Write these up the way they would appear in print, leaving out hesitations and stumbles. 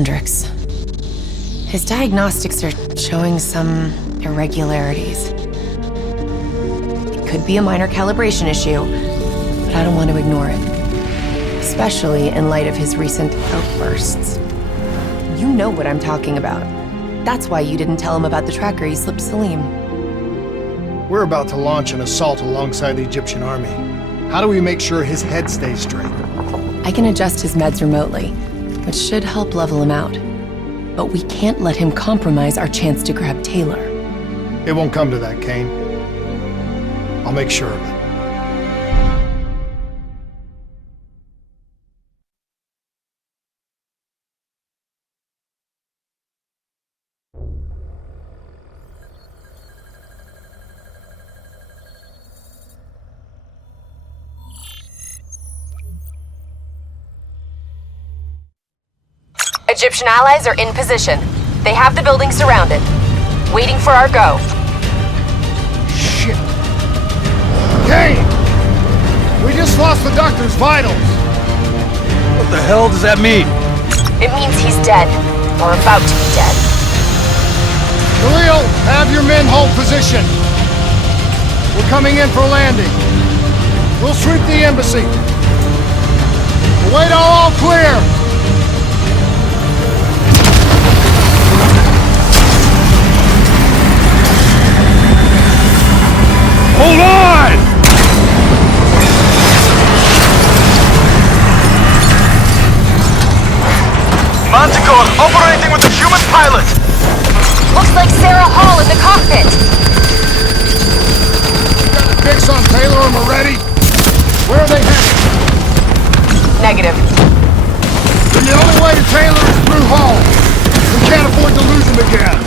Hendricks. His diagnostics are showing some irregularities. It could be a minor calibration issue, but I don't want to ignore it. Especially in light of his recent outbursts. You know what I'm talking about. That's why you didn't tell him about the tracker he slipped Salim. We're about to launch an assault alongside the Egyptian army. How do we make sure his head stays straight? I can adjust his meds remotely, which should help level him out. But we can't let him compromise our chance to grab Taylor. It won't come to that, Kane. I'll make sure of it. Egyptian allies are in position. They have the building surrounded. Waiting for our go. Shit! Kane! We just lost the doctor's vitals! What the hell does that mean? It means he's dead. Or about to be dead. Khalil, have your men hold position. We're coming in for landing. We'll sweep the embassy. We'll wait all clear. Hold on! Manticore operating with a human pilot! Looks like Sarah Hall in the cockpit! You got a fix on Taylor and Moretti? Where are they headed? Negative. Then the only way to Taylor is through Hall. We can't afford to lose him again.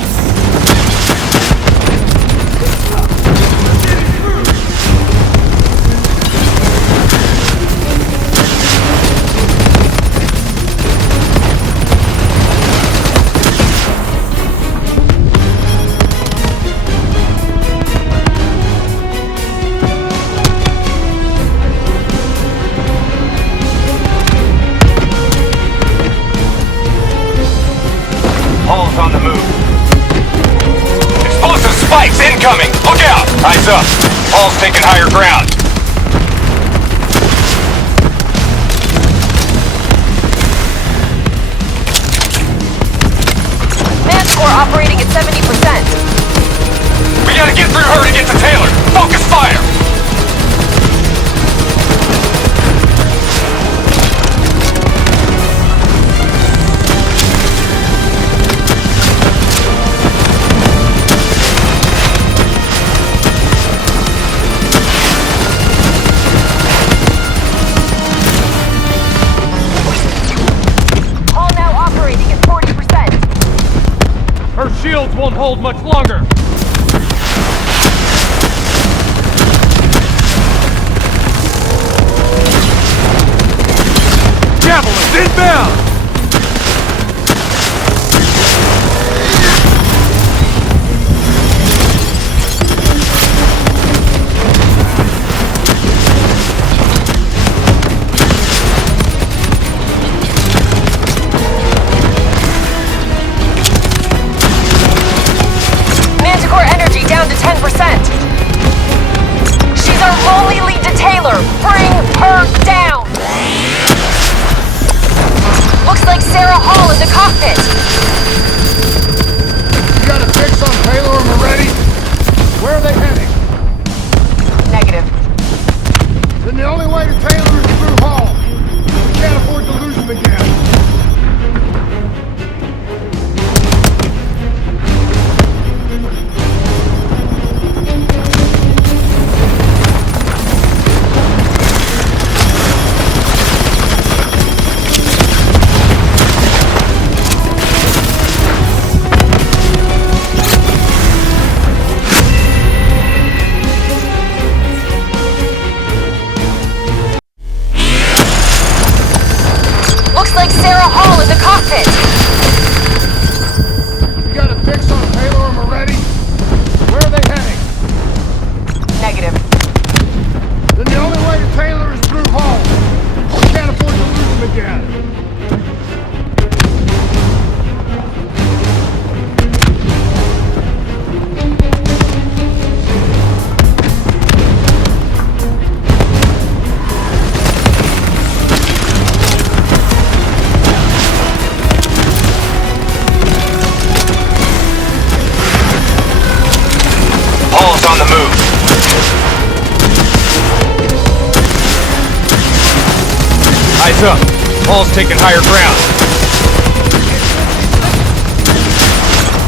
Hall's on the move. Explosive spikes incoming! Look out! Eyes up! Hall's taking higher ground. Manticore operating at 70%. We gotta get through her to get to Taylor! Focus fire! Her shields won't hold much longer! Javelins inbound! Down to 10%. She's our only lead to Taylor. Bring her down. Looks like Sarah Hall in the cockpit. You got a fix on Taylor and Moretti? Where are they heading? Negative. Then the only way to Taylor is through Hall. We can't afford to lose him again. up. Paul's taking higher ground.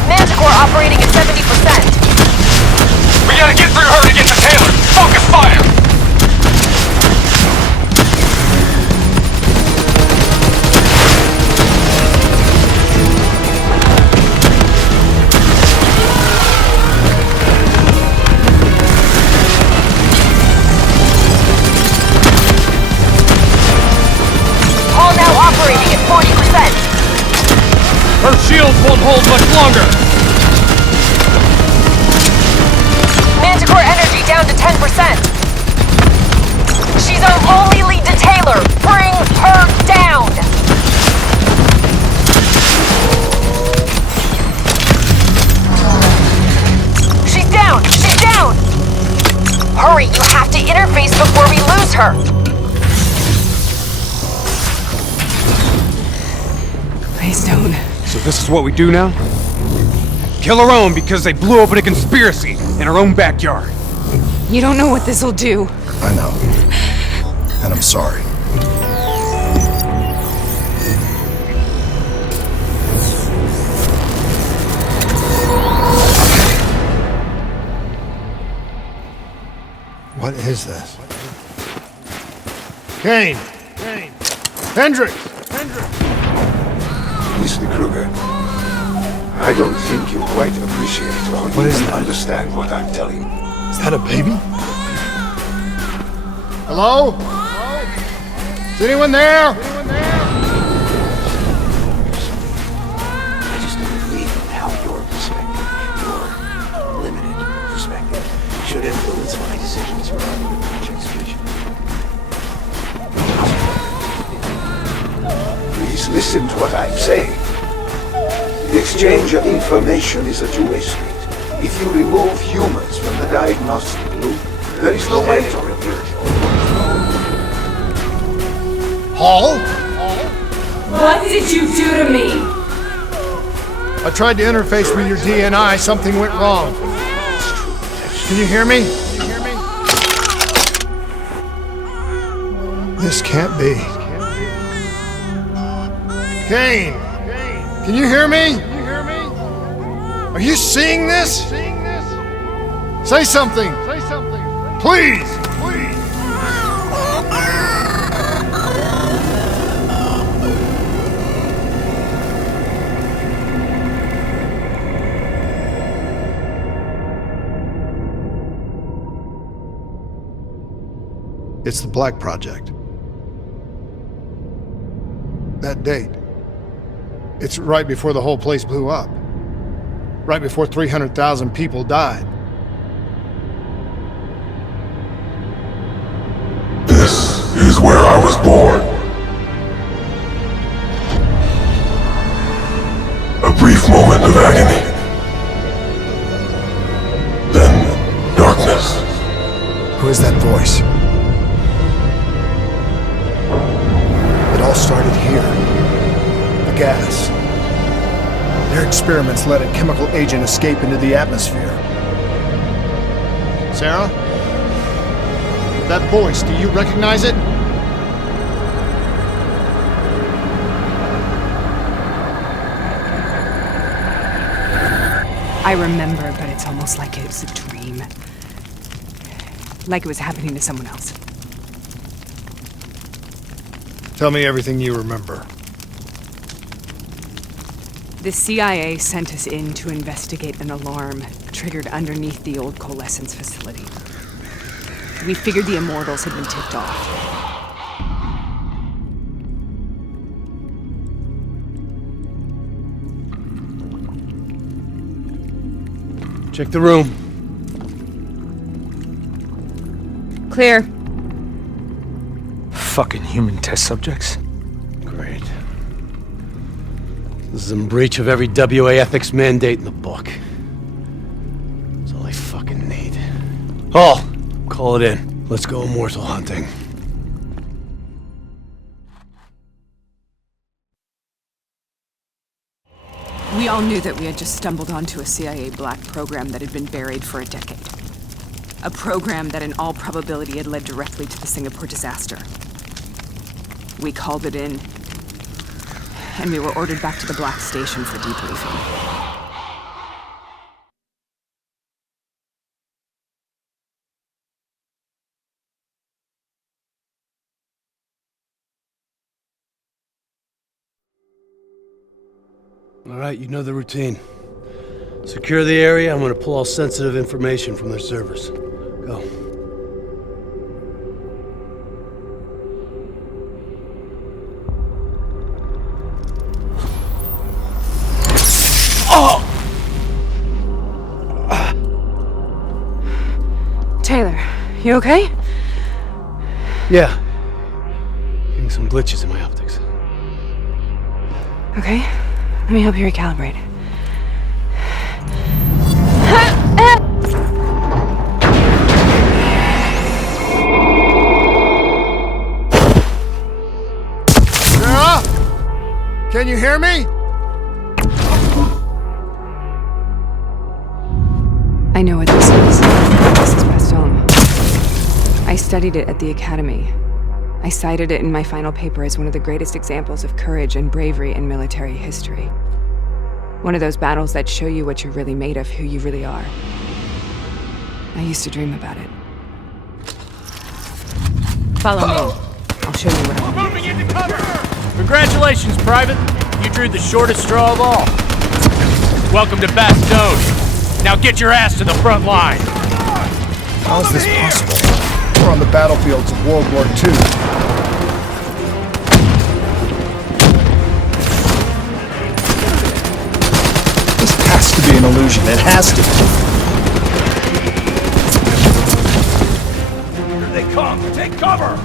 Manticore operating at 70%. We gotta get through her to get to Taylor. Focus fire! Hall now operating at 40%. Her shields won't hold much longer. Manticore energy down to 10%. She's our only lead to Taylor. Bring her down. She's down. She's down. Hurry, you have to interface before we lose her. Please don't. So this is what we do now? Kill our own because they blew open a conspiracy in our own backyard. You don't know what this'll do. I know. And I'm sorry. What is this? Kane! Hendricks! Mr. Kruger, I don't think you quite appreciate or even understand what I'm telling you. Is that a baby? Hello? Is anyone there? I just don't believe in how your perspective, your limited perspective, should influence my decisions regarding the project's vision. Please listen to what I'm saying. The exchange of information is a two-way street. If you remove humans from the diagnostic loop, there is no way to repair it. Hall? What did you do to me? I tried to interface with your DNI. Something went wrong. Can you hear me? This can't be. Kane! Can you hear me? Are you seeing this? Say something! Please! It's the Black Project. That date. It's right before the whole place blew up. Right before 300,000 people died. This is where I was born. A brief moment of agony. Then darkness. Who is that voice? It all started here. The gas. Their experiments let a chemical agent escape into the atmosphere. Sarah? That voice, do you recognize it? I remember, but it's almost like it was a dream. Like it was happening to someone else. Tell me everything you remember. The CIA sent us in to investigate an alarm triggered underneath the old coalescence facility. We figured the Immortals had been tipped off. Check the room. Clear. Fucking human test subjects. Great. This is in breach of every WA ethics mandate in the book. That's all I fucking need. Oh, call it in. Let's go immortal hunting. We all knew that we had just stumbled onto a CIA black program that had been buried for a decade. A program that in all probability had led directly to the Singapore disaster. We called it in, and we were ordered back to the Black Station for debriefing. All right, you know the routine. Secure the area. I'm gonna pull all sensitive information from their servers. Go. Taylor, you okay? Yeah. Getting some glitches in my optics. Okay, let me help you recalibrate. Sarah? Can you hear me? I know what this is. This is Bastogne. I studied it at the Academy. I cited it in my final paper as one of the greatest examples of courage and bravery in military history. One of those battles that show you what you're really made of, who you really are. I used to dream about it. Follow me. I'll show you what I'm Moving into cover! Congratulations, Private. You drew the shortest straw of all. Welcome to Bastogne. Now get your ass to the front line. How is this possible? We're on the battlefields of World War II. This has to be an illusion. It has to be. Here they come! Take cover!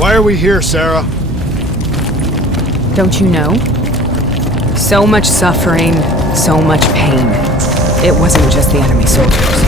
Why are we here, Sarah? Don't you know? So much suffering, so much pain. It wasn't just the enemy soldiers.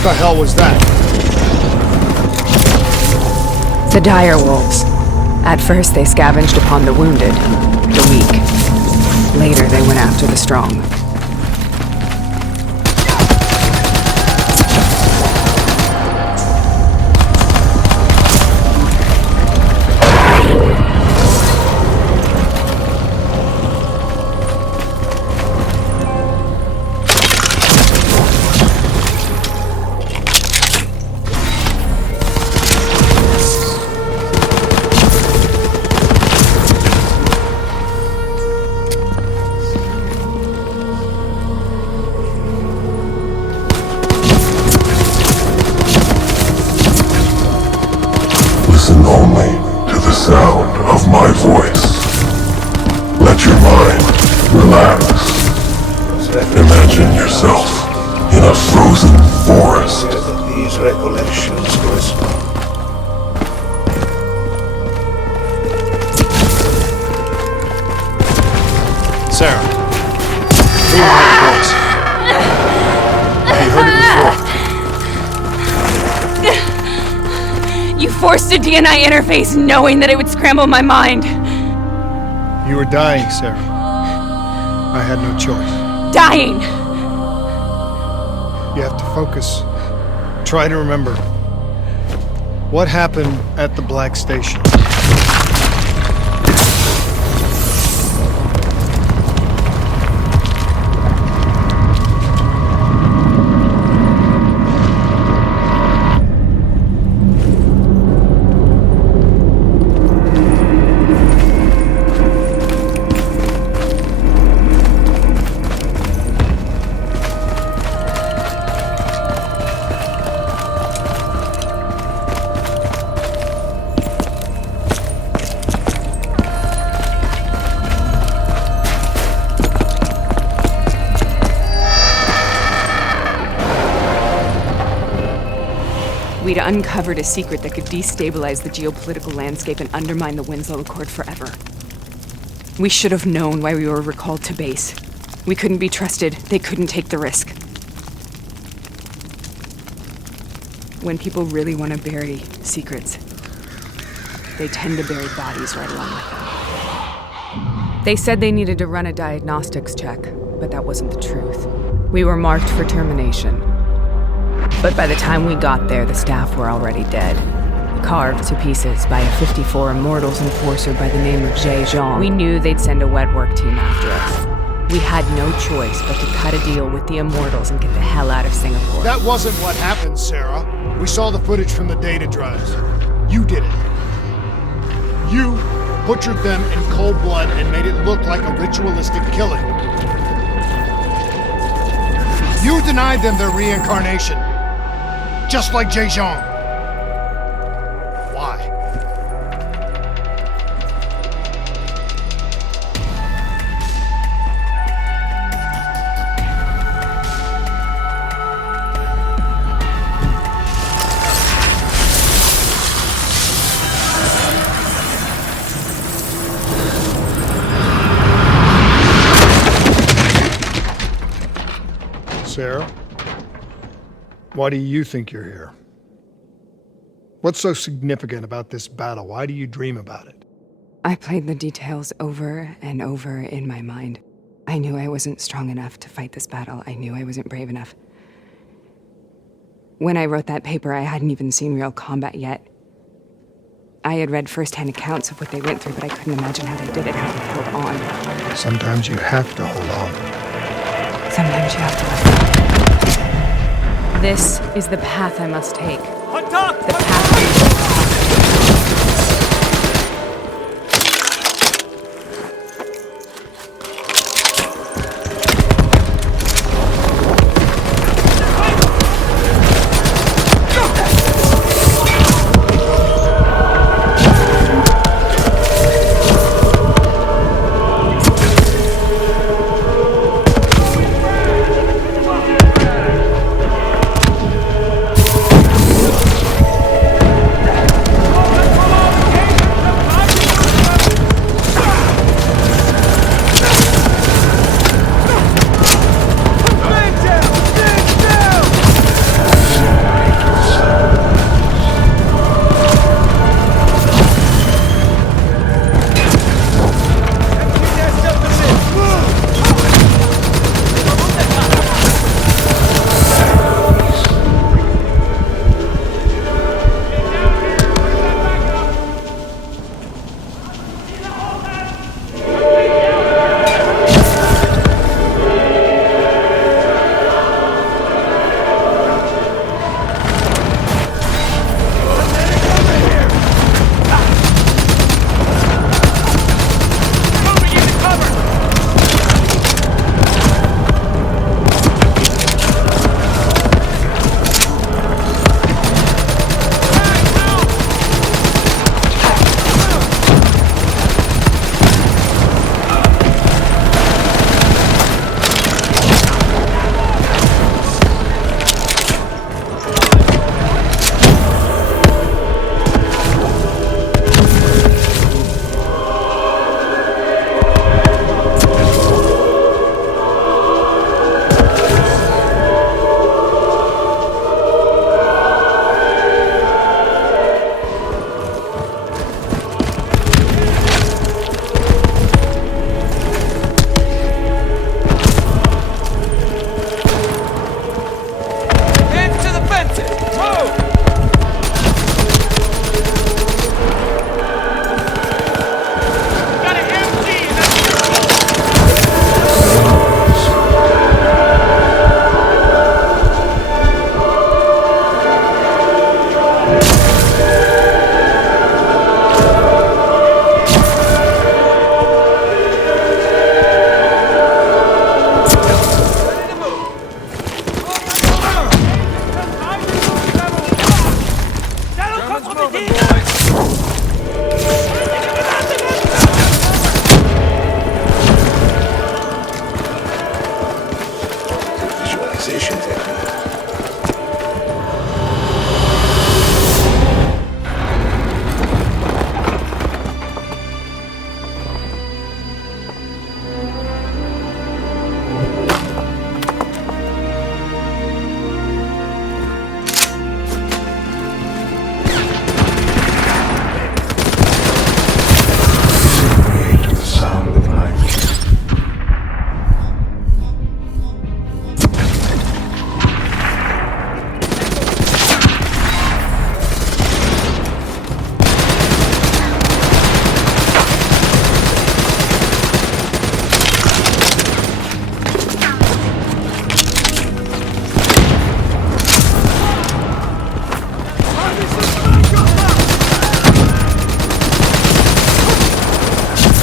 What the hell was that? The dire wolves. At first they scavenged upon the wounded, the weak. Later they went after the strong. Listen only to the sound of my voice. Let your mind relax. Imagine yourself in a frozen forest. These recollections correspond. Sarah, who are the voice? Have you heard it before? You forced a DNI interface knowing that it would scramble my mind. You were dying, Sarah. I had no choice. Dying! You have to focus. Try to remember. What happened at the Black Station? We'd uncovered a secret that could destabilize the geopolitical landscape and undermine the Winslow Accord forever. We should have known why we were recalled to base. We couldn't be trusted. They couldn't take the risk. When people really want to bury secrets, they tend to bury bodies right along with them. They said they needed to run a diagnostics check, but that wasn't the truth. We were marked for termination. But by the time we got there, the staff were already dead. Carved to pieces by a 54 Immortals enforcer by the name of Jay Zhang. We knew they'd send a wet work team after us. We had no choice but to cut a deal with the Immortals and get the hell out of Singapore. That wasn't what happened, Sarah. We saw the footage from the data drives. You did it. You butchered them in cold blood and made it look like a ritualistic killing. You denied them their reincarnation. Just like Jay Zhang. Why? Sarah? Why do you think you're here? What's so significant about this battle? Why do you dream about it? I played the details over and over in my mind. I knew I wasn't strong enough to fight this battle. I knew I wasn't brave enough. When I wrote that paper, I hadn't even seen real combat yet. I had read first-hand accounts of what they went through, but I couldn't imagine how they did it, how they held on. Sometimes you have to hold on. Sometimes you have to let go. This is the path I must take. The path I must take.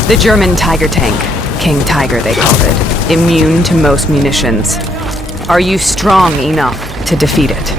The German Tiger tank. King Tiger, they called it. Immune to most munitions. Are you strong enough to defeat it?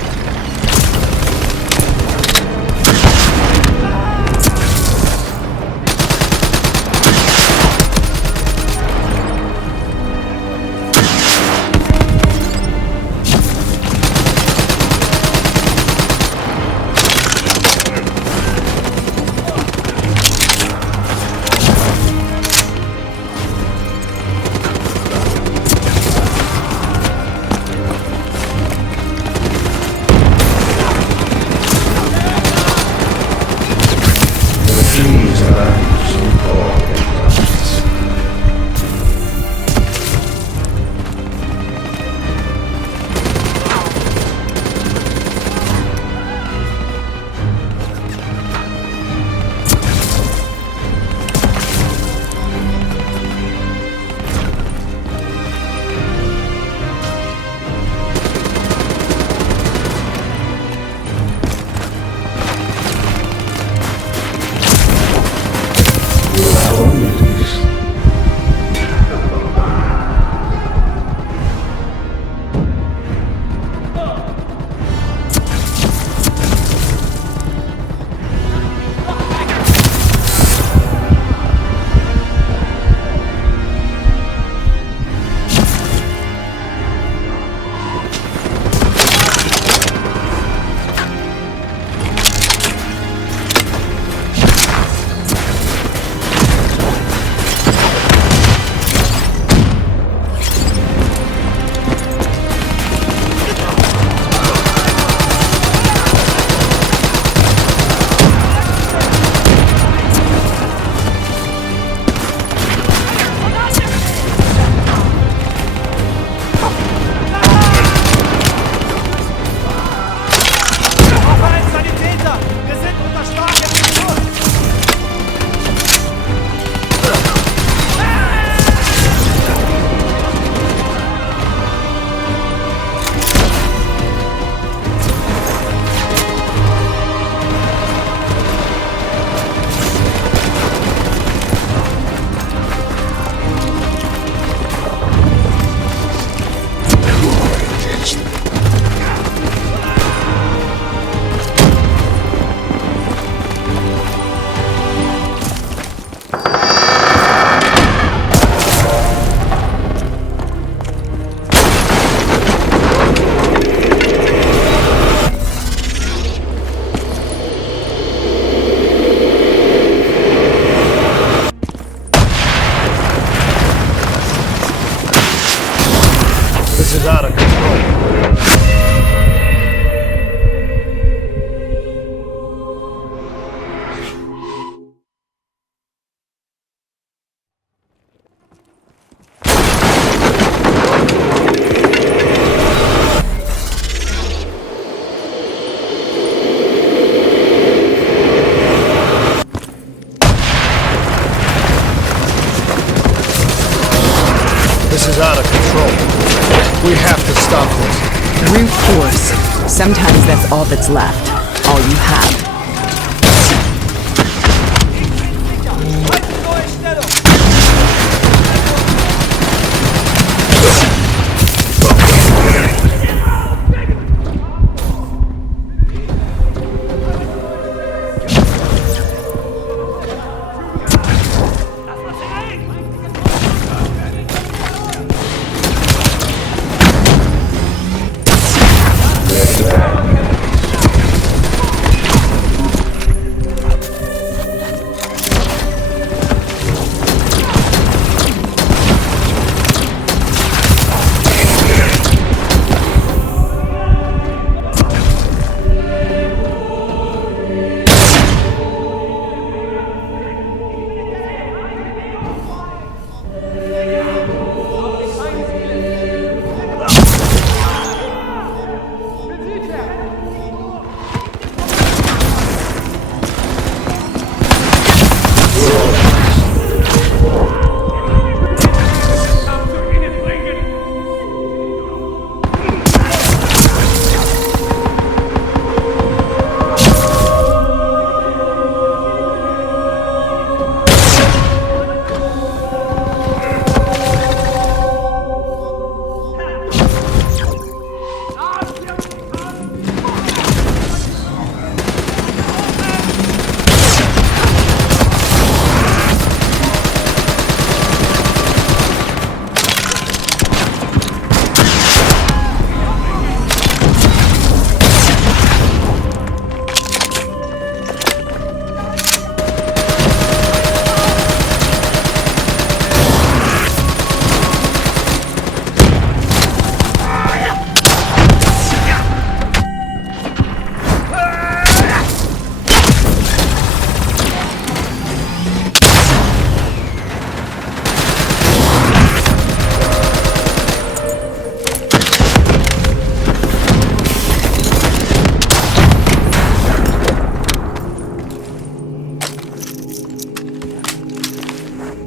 This is out of control. This is out of control. We have to stop this. Brute force. Sometimes that's all that's left. All you have.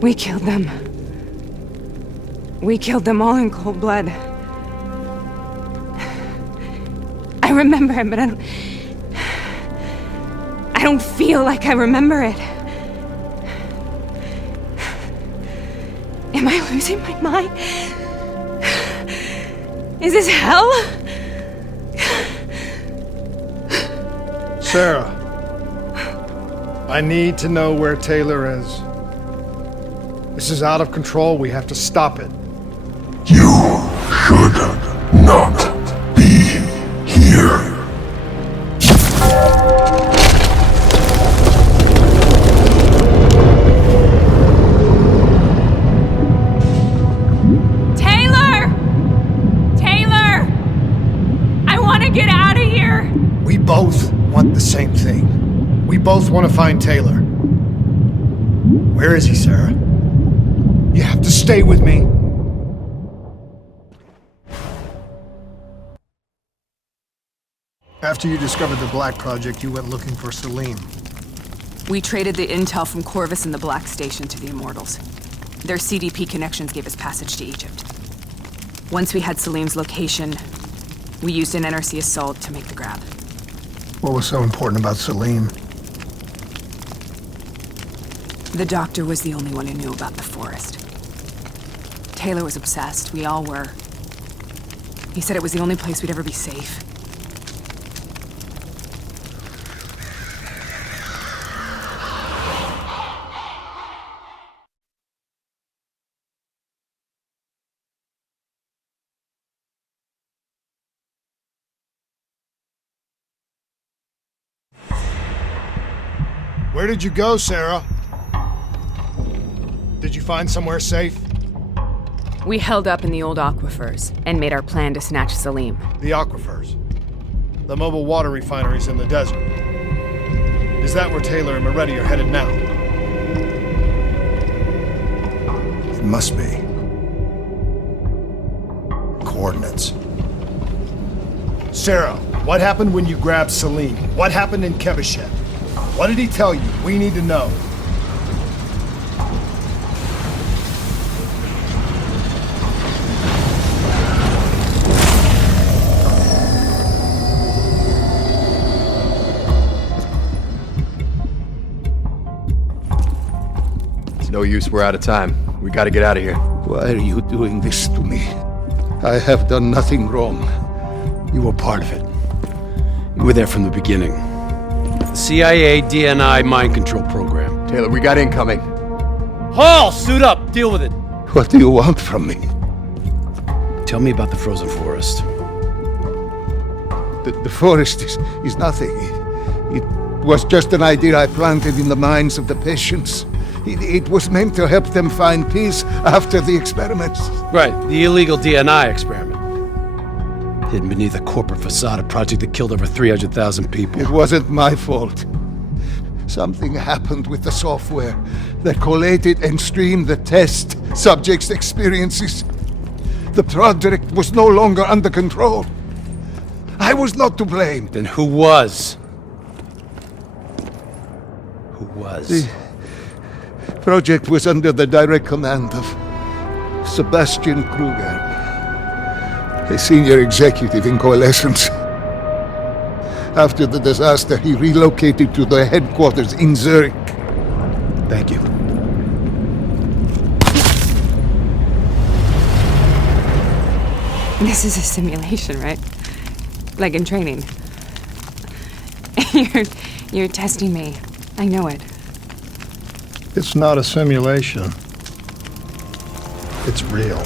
We killed them. We killed them all in cold blood. I remember it, but I don't feel like I remember it. Am I losing my mind? Is this hell? Sarah, I need to know where Taylor is. This is out of control. We have to stop it. You should not be here. We both want the same thing. We both want to find Taylor. Where is he, Sarah? You have to stay with me. After you discovered the Black Project, you went looking for Salim. We traded the intel from Corvus and the Black Station to the Immortals. Their CDP connections gave us passage to Egypt. Once we had Salim's location, we used an NRC assault to make the grab. What was so important about Salim? The doctor was the only one who knew about the forest. Taylor was obsessed. We all were. He said it was the only place we'd ever be safe. Where did you go, Sarah? Did you find somewhere safe? We held up in the old aquifers and made our plan to snatch Salim. The aquifers. The mobile water refineries in the desert. Is that where Taylor and Moretti are headed now? It must be. Coordinates. Sarah, what happened when you grabbed Salim? What happened in Kevashet? What did he tell you? We need to know. It's no use, we're out of time. We gotta get out of here. Why are you doing this to me? I have done nothing wrong. You were part of it. You were there from the beginning. The CIA DNI mind control program. Taylor, we got incoming. Hall, suit up! Deal with it! What do you want from me? Tell me about the frozen forest. The forest is nothing. It was just an idea I planted in the minds of the patients. It was meant to help them find peace after the experiments. Right, the illegal DNI experiment. Hidden beneath a corporate facade, a project that killed over 300,000 people. It wasn't my fault. Something happened with the software that collated and streamed the test subjects' experiences. The project was no longer under control. I was not to blame. Then who was? Who was? The project was under the direct command of Sebastian Kruger, a senior executive in Coalescence. After the disaster, he relocated to the headquarters in Zurich. Thank you. This is a simulation, right? Like in training. You're testing me. I know it. It's not a simulation. It's real.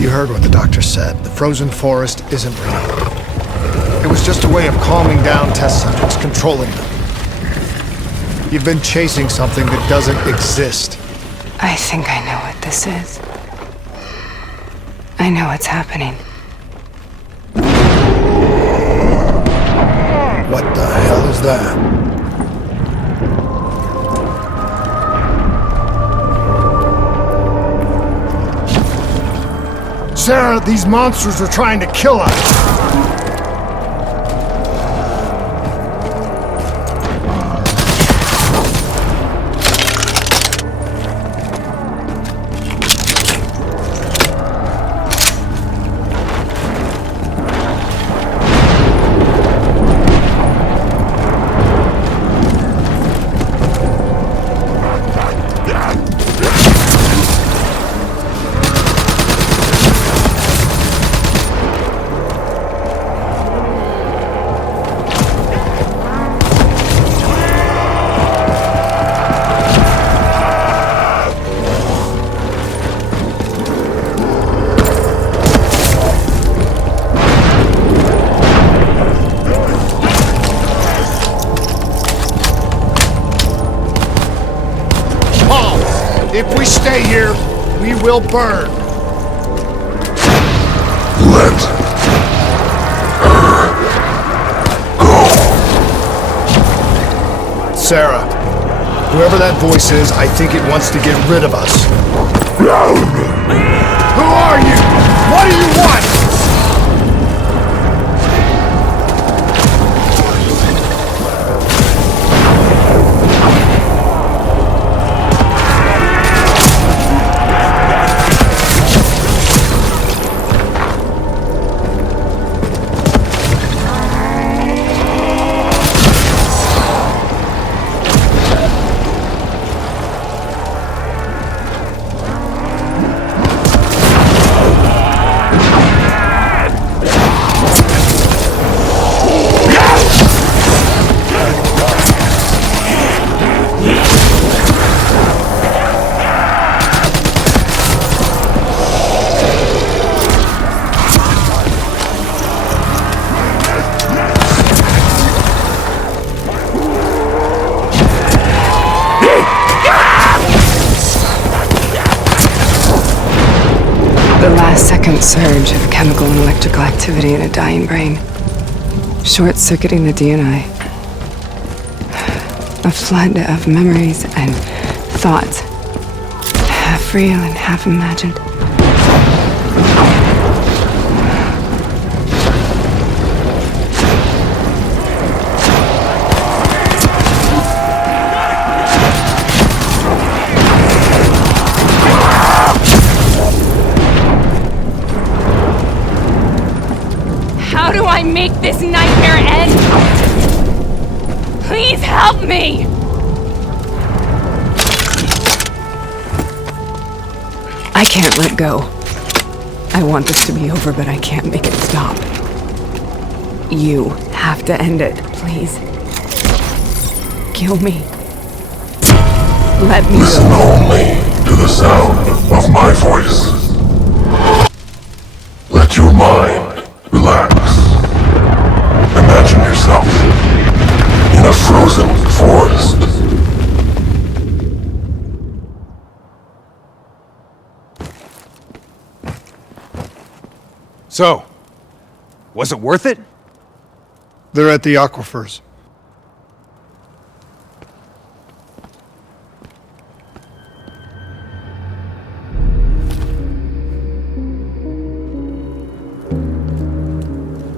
You heard what the doctor said. The frozen forest isn't real. It was just a way of calming down test subjects, controlling them. You've been chasing something that doesn't exist. I think I know what this is. I know what's happening. What the hell is that? Sarah, these monsters are trying to kill us. If we stay here, we will burn. Let her go. Sarah, whoever that voice is, I think it wants to get rid of us. Who are you? What do you want? Second surge of chemical and electrical activity in a dying brain. Short-circuiting the DNI. A flood of memories and thoughts. Half real and half imagined. How do I make this nightmare end? Please help me! I can't let go. I want this to be over, but I can't make it stop. You have to end it, please. Kill me. Let me Listen go. only to the sound of my voice. Let your mind relax. Imagine yourself in a frozen forest. So, was it worth it? They're at the aquifers.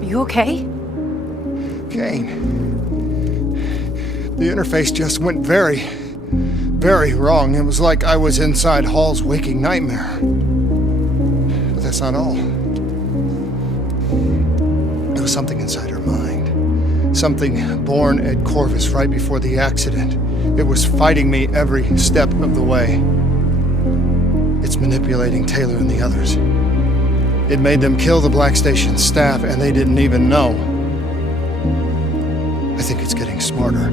You okay? Kane. The interface just went very, very wrong. It was like I was inside Hall's waking nightmare. But that's not all. There was something inside her mind. Something born at Corvus right before the accident. It was fighting me every step of the way. It's manipulating Taylor and the others. It made them kill the Black Station staff, and they didn't even know. I think it's getting smarter.